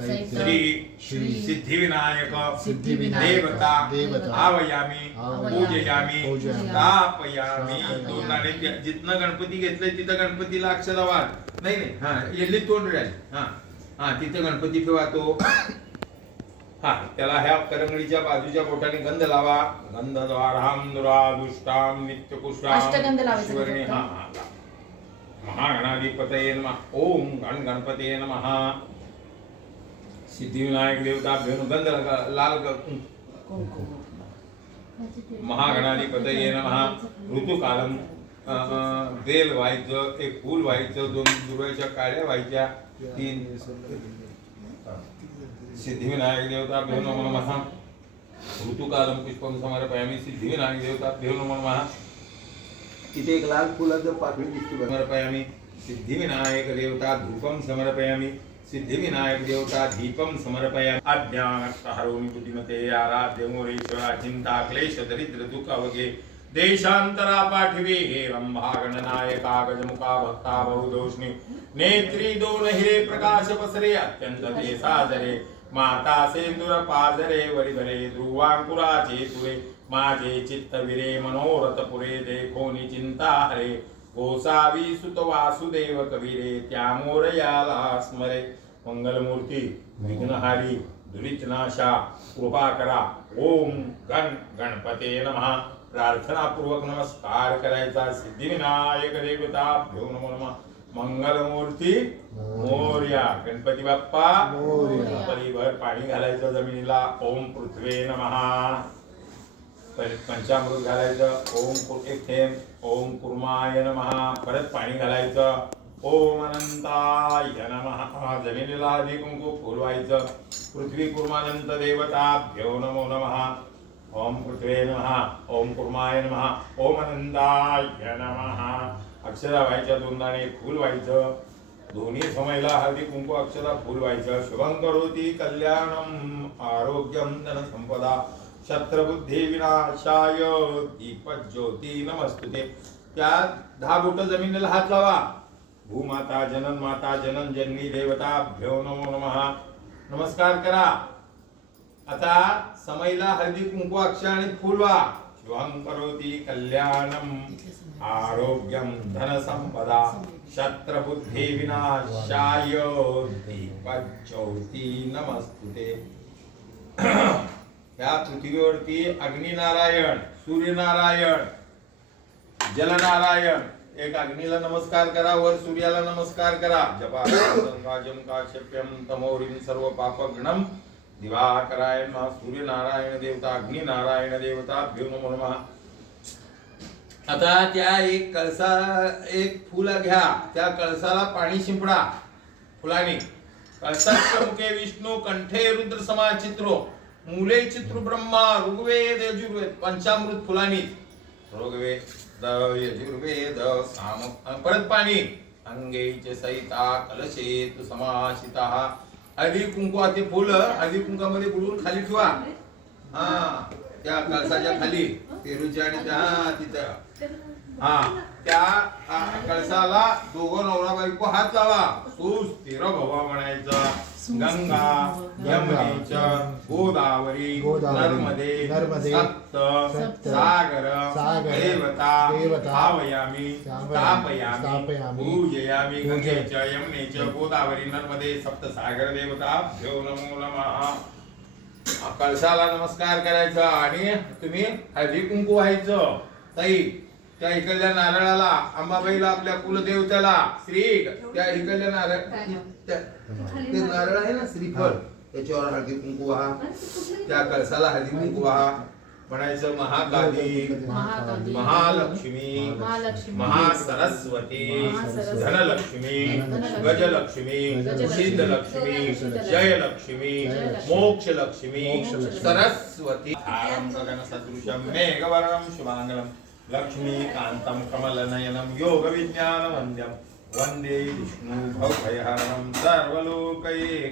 श्री सिद्धिविनायक देवता आवयामी पूजयामी स्थापयामी. दोन दाणे जिथनं गणपती घेतलंय तिथं गणपतीला अक्षदा वाढ नाही नाही हा येल्ली तोंड राहील. हा तिथं गणपती ठेवा तो. हा त्याला ह्या करंगडीच्या बाजूच्या बोटाने गंध लावा. गंधद्वाराम दुरादुष्टाम नित्यकुशाम ईश्वरणे. हा महागणाधिपतये नमः. ओम गणपतये नमः. सिद्धिविनायक देवताभ्यो गंध लाल महागणाधिपतये नमः. ऋतुकालम बेल व्हायचं, एक फूल व्हायचं, दोन दुर्व्याच्या काळ्या व्हायच्या, तीन. सिद्धिविनायक देवताभ्यो नमो नमः. ऋतुकालम पुष्पम समर्पयामि. सिद्धिविनायक देवताभ्यो नमो नमः. तिथे एक लाल फुलाचं पाकळी दिसते समर्पयामि. सिद्धिविनायक देवता धूपम समर्पयामि. सिद्धिविनायक देवता दीपम समर्पयामि. अज्ञानहरोमि बुद्धिमते आराध्य मोरेश्वरा चिंता क्लेश दरिद्र दुःख अवगे देशांतरा पाठवी हे रंभा गणनायका गजमुखा भक्ता बहुदोषणी नेत्री दोन हिरे प्रकाश पसरे अत्यंत ते साजरे माता सेंदुर पाजरे वरिधरे ध्रुवांकुराचे तुरे माझे चित्तविरे मनोरथ पुरे देखोनी चिंता हरे गोसावी सुत वासुदेव कविरे त्या मोरयाला स्मरे. मंगलमूर्ती विघ्नहारी दुरितनाशा कृपा करा. ओम गणपते नमः. प्रार्थनापूर्वक नमस्कार करायचा. सिद्धिविनायक देवताभ्यो नमो नमः. मंगलमूर्ती मोरया. गणपती बाप्पा मोरया. परिभर पाणी घालायचं जमिनीला. ओम पृथ्वे नमः. पंचामृत घालायचं. ओम एक थेंब. ओम कुर्माय नमः. परत पाणी घालायचं. ओम अनंताय नमः. जमिनीला आधी कुंकू फुलवायचं. पृथ्वी कुर्मानंत देवताभ्यो नमो नमः. ओम पृथ्वे नमः. ओम कुर्माय नमः. ओम अनंताय नमः. अक्षरा व्हायच्या, दोन दाणे फूल व्हायचं. दोन्ही समयला हळदी कुंकू अक्षरा फूल व्हायचं. शुभं करोति कल्याणम आरोग्यम धन संपदा शत्रबुद्धी विनाशाय दीपज्योती नमस्तुते. त्या 10 बोट जमिनीला हात लावा. भूमाता जनन माता जनन जननी देवताभ्यो नमो नमः. नमस्कार करा. आता समयला हळदी कुंकू अक्षर आणि फूल वा. शुभं करोति कल्याणम आरोग्यम धन संपदा शत्रबुद्धी विनाशाय दीपज्योती नमस्तुते. या पृथ्वीवरती अग्निनारायण, सूर्यनारायण, जलनारायण. एक अग्नीला नमस्कार करा, वर सूर्याला नमस्कार करा. जपा गंगाजम काश्यप्यम तमोरिम सर्व पापघ्नम दिवाकराय नमः. सूर्यनारायण देवता अग्निनारायण देवता भ्यो नमो नमः. आता त्या एक कळसा एक फुल घ्या. त्या कळसाला पाणी शिंपडा फुलाने. कळसाच्या मुखे विष्णू कंठे रुद्र समाचित्रो मूले चित्र ब्रह्मा ऋग्वेद यजुर्वेद पंचामृत फुलानी. ऋग्वेद यजुर्वेद साम. परत पाणी. अंगेच सहिता कलशेत समाशिता. हळदी कुंकवाचे फुल हळदी कुंकामध्ये बुडवून खाली ठेवा. हा त्या कळसाच्या खाली पेरूच्या आणि त्या तिथं त्या कळसाला दोघं नवरा बायको हात लावा. सुस्थिर भव म्हणायचं. गंगा यमुनेच गोदावरी नर्मदे सप्त सागर देवता भावयामी स्थापयामी पूजयामी. गंगेच यमुनेच गोदावरी नर्मदे सप्त सागर देवता भ्यो नमो नमः. कळसाला नमस्कार करायचा आणि तुम्ही हळदी कुंकू व्हायचं. ताई त्या इकडल्या नारळाला अंबाबाईला आपल्या कुलदेवतेला श्री त्या इकडल्या नारळ ते नारळ आहे ना श्रीफळ त्याच्यावर हळदी कुंकू व्हा. त्या कळसाला हळदी कुंकू व्हा. म्हणायचं महाकाली महालक्ष्मी महासरस्वती धनलक्ष्मी गजलक्ष्मी सिद्धलक्ष्मी जयलक्ष्मी मोक्षलक्ष्मी सरस्वती. सदृशं मेघवर्णं शुभांगलं लक्ष्मीकान्तं कमलनयनं योगविज्ञानवन्द्यं वन्दे विष्णु भवभयहरणं सर्वलोकैकनाथम्.